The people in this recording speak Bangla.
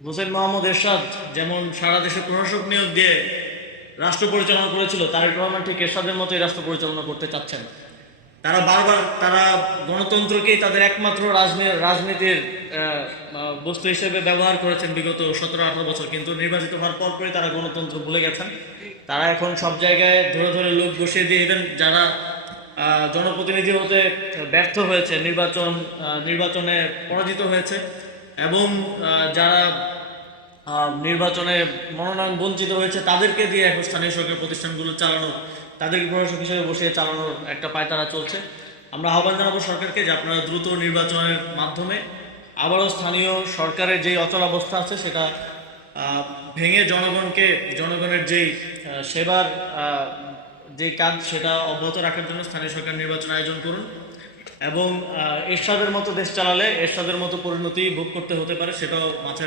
হোসেন মোহাম্মদ এরশাদ যেমন সারা দেশে প্রশাসক নিয়োগ দিয়ে রাষ্ট্র পরিচালনা করেছিল, তারেক রহমান ঠিক এরশাদের মতোই রাষ্ট্র পরিচালনা করতে চাচ্ছেন। তারা বারবার গণতন্ত্রকেই তাদের একমাত্র রাজনীতির বস্তু হিসেবে ব্যবহার করেছেন বিগত 17-18 বছর, কিন্তু নির্বাচিত হওয়ার পরপরই তারা গণতন্ত্র ভুলে গেছেন। তারা এখন সব জায়গায় ধরে ধরে লোক বসিয়ে দিয়ে, ইভেন যারা জনপ্রতিনিধি হতে ব্যর্থ হয়েছে, নির্বাচনে পরাজিত হয়েছে, এবং যারা নির্বাচনে মনোনয়ন বঞ্চিত হয়েছে, তাদেরকে দিয়ে এখন স্থানীয় সরকার প্রতিষ্ঠানগুলো চালানো, তাদেরকে প্রশাসক হিসেবে বসিয়ে চালানোর একটা পায়তারা চলছে। আমরা আহ্বান জানাবো সরকারকে যে আপনারা দ্রুত নির্বাচনের মাধ্যমে আবারও স্থানীয় সরকারের যেই অচলাবস্থা আছে সেটা ভেঙে জনগণের যেই সেবার যে কাজ সেটা অব্যাহত রাখার জন্য স্থানীয় সরকার নির্বাচন আয়োজন করুন। এবং এরশাদের মতো দেশ চালালে এরশাদের মতো পরিণতি ভোগ করতে হতে পারে, সেটাও মাথায়